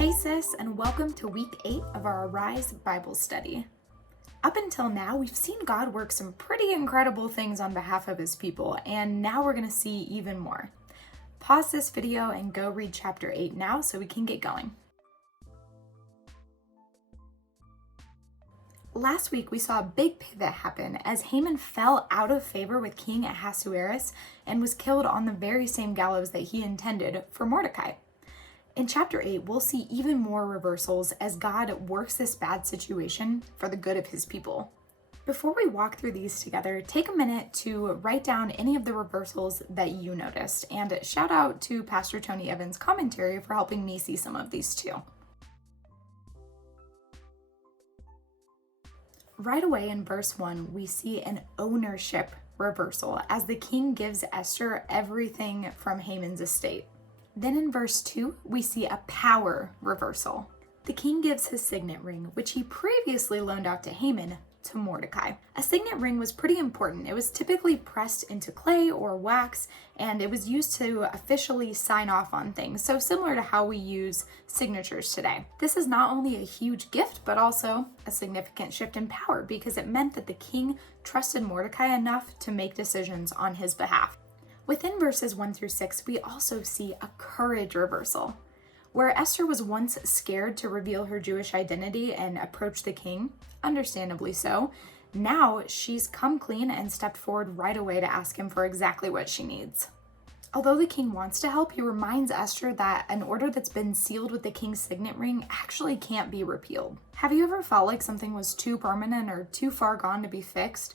Hey sis, and welcome to week 8 of our Arise Bible study. Up until now, we've seen God work some pretty incredible things on behalf of his people, and now we're going to see even more. Pause this video and go read chapter 8 now so we can get going. Last week, we saw a big pivot happen as Haman fell out of favor with King Ahasuerus and was killed on the very same gallows that he intended for Mordecai. In chapter 8, we'll see even more reversals as God works this bad situation for the good of his people. Before we walk through these together, take a minute to write down any of the reversals that you noticed, and shout out to Pastor Tony Evans' commentary for helping me see some of these too. Right away in verse 1, we see an ownership reversal as the king gives Esther everything from Haman's estate. Then in verse 2, we see a power reversal. The king gives his signet ring, which he previously loaned out to Haman, to Mordecai. A signet ring was pretty important. It was typically pressed into clay or wax, and it was used to officially sign off on things, so similar to how we use signatures today. This is not only a huge gift, but also a significant shift in power because it meant that the king trusted Mordecai enough to make decisions on his behalf. Within verses 1 through 6, we also see a courage reversal. Where Esther was once scared to reveal her Jewish identity and approach the king, understandably so, now she's come clean and stepped forward right away to ask him for exactly what she needs. Although the king wants to help, he reminds Esther that an order that's been sealed with the king's signet ring actually can't be repealed. Have you ever felt like something was too permanent or too far gone to be fixed?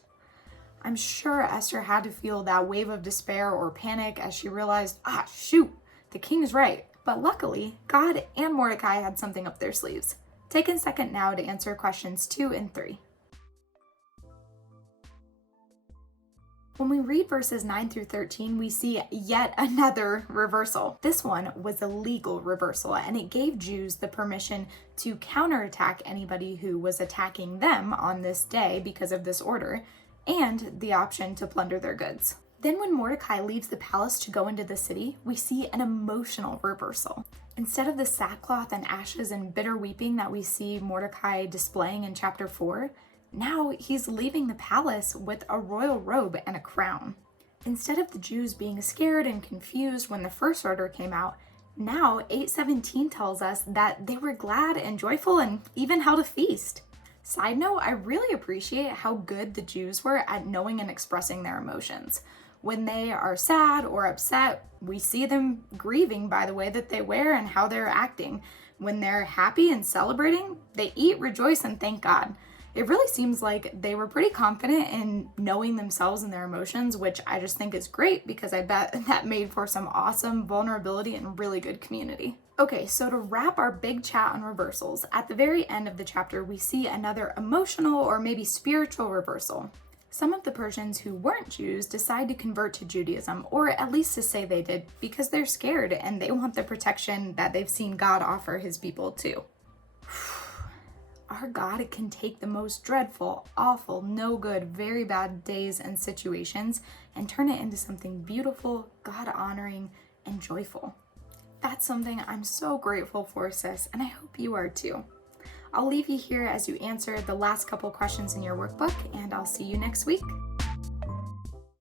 I'm sure Esther had to feel that wave of despair or panic as she realized, shoot, the king's right. But luckily, God and Mordecai had something up their sleeves. Take a second now to answer questions 2 and 3. When we read verses 9 through 13, we see yet another reversal. This one was a legal reversal, and it gave Jews the permission to counterattack anybody who was attacking them on this day because of this order, and the option to plunder their goods. Then when Mordecai leaves the palace to go into the city, we see an emotional reversal. Instead of the sackcloth and ashes and bitter weeping that we see Mordecai displaying in chapter 4, now he's leaving the palace with a royal robe and a crown. Instead of the Jews being scared and confused when the first order came out, now 8:17 tells us that they were glad and joyful and even held a feast. Side note, I really appreciate how good the Jews were at knowing and expressing their emotions. When they are sad or upset, we see them grieving by the way that they wear and how they're acting. When they're happy and celebrating, they eat, rejoice, and thank God. It really seems like they were pretty confident in knowing themselves and their emotions, which I just think is great because I bet that made for some awesome vulnerability and really good community. Okay, so to wrap our big chat on reversals, at the very end of the chapter, we see another emotional or maybe spiritual reversal. Some of the Persians who weren't Jews decide to convert to Judaism, or at least to say they did, because they're scared and they want the protection that they've seen God offer his people too. Our God can take the most dreadful, awful, no good, very bad days and situations and turn it into something beautiful, God-honoring, and joyful. That's something I'm so grateful for, sis, and I hope you are too. I'll leave you here as you answer the last couple questions in your workbook, and I'll see you next week.